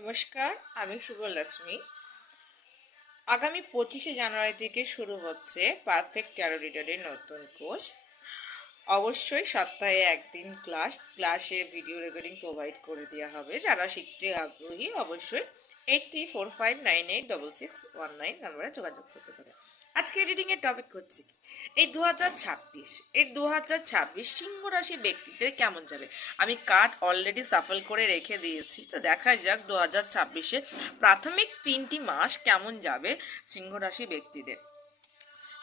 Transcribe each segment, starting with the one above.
নমস্কার, আমি শুভলক্ষ্মী। আগামী 25শে জানুয়ারি থেকে শুরু হচ্ছে পারফেক্ট ট্যারো রিডারের নতুন কোর্স। অবশ্যই সপ্তাহে একদিন ক্লাসে ভিডিও রেকর্ডিং প্রোভাইড করে দেওয়া হবে। যারা শিখতে আগ্রহী অবশ্যই 8345986619 নম্বরে যোগাযোগ করতে পারে। আজকে রিডিং এর টপিক হচ্ছে কি, এই 2026 সিংহ রাশি ব্যক্তিদের কেমন যাবে। আমি কার্ড অলরেডি সাফল করে রেখে দিয়েছি, তো দেখা যাক 2026-এ প্রাথমিক 3টি মাস কেমন যাবে সিংহ রাশি ব্যক্তিদের।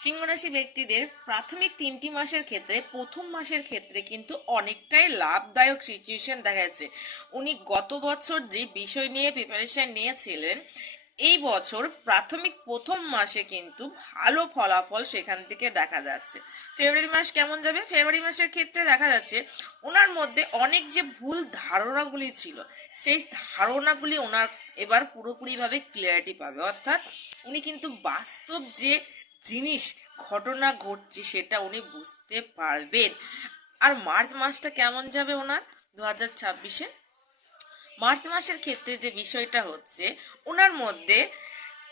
সিংহ রাশি ব্যক্তিদের প্রাথমিক 3টি মাসের ক্ষেত্রে প্রথম মাসের ক্ষেত্রে কিন্তু অনেকটাই লাভদায়ক সিচুয়েশন দেখা যাচ্ছে। উনি গত বছর যে বিষয় নিয়ে প্রিপারেশন নিয়েছিলেন, এই বছর প্রাথমিক প্রথম মাসে কিন্তু ভালো ফলাফল সেখান থেকে দেখা যাচ্ছে। ফেব্রুয়ারি মাস কেমন যাবে? ফেব্রুয়ারি মাসের ক্ষেত্রে দেখা যাচ্ছে ওনার মধ্যে অনেক যে ভুল ধারণাগুলি ছিল, সেই ধারণাগুলি ওনার এবার পুরোপুরিভাবে ক্লিয়ারিটি পাবে। অর্থাৎ উনি কিন্তু বাস্তব যে জিনিস ঘটনা ঘটছে সেটা উনি বুঝতে পারবেন। আর মার্চ মাসটা কেমন যাবে ওনার 2026-এ? মার্চ মাসের ক্ষেত্রে যে বিষয়টা হচ্ছে, ওনার মধ্যে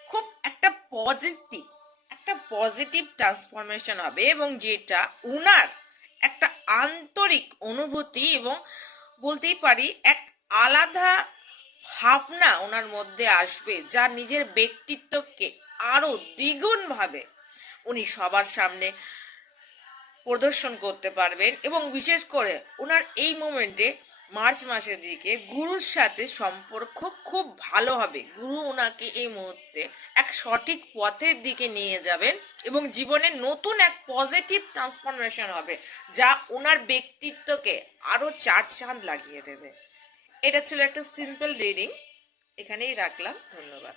খুব একটা পজিটিভ ট্রান্সফরমেশন হবে, এবং যেটা ওনার একটা আন্তরিক অনুভূতি এবং বলতেই পারি এক আলাদা ভাবনা ওনার মধ্যে আসবে, যা নিজের ব্যক্তিত্বকে আরো দ্বিগুণ ভাবে উনি সবার সামনে প্রদর্শন করতে পারবেন। এবং বিশেষ করে ওনার এই মোমেন্টে মার্চ মাসের দিকে গুরুর সাথে সম্পর্ক খুব ভালো হবে। গুরু ওনাকে এই মুহূর্তে এক সঠিক পথের দিকে নিয়ে যাবেন এবং জীবনে নতুন এক পজিটিভ ট্রান্সফরমেশন হবে, যা ওনার ব্যক্তিত্বকে আরো 4 চাঁদ লাগিয়ে দেবে। এটা ছিল একটা সিম্পল রিডিং, এখানেই রাখলাম। ধন্যবাদ।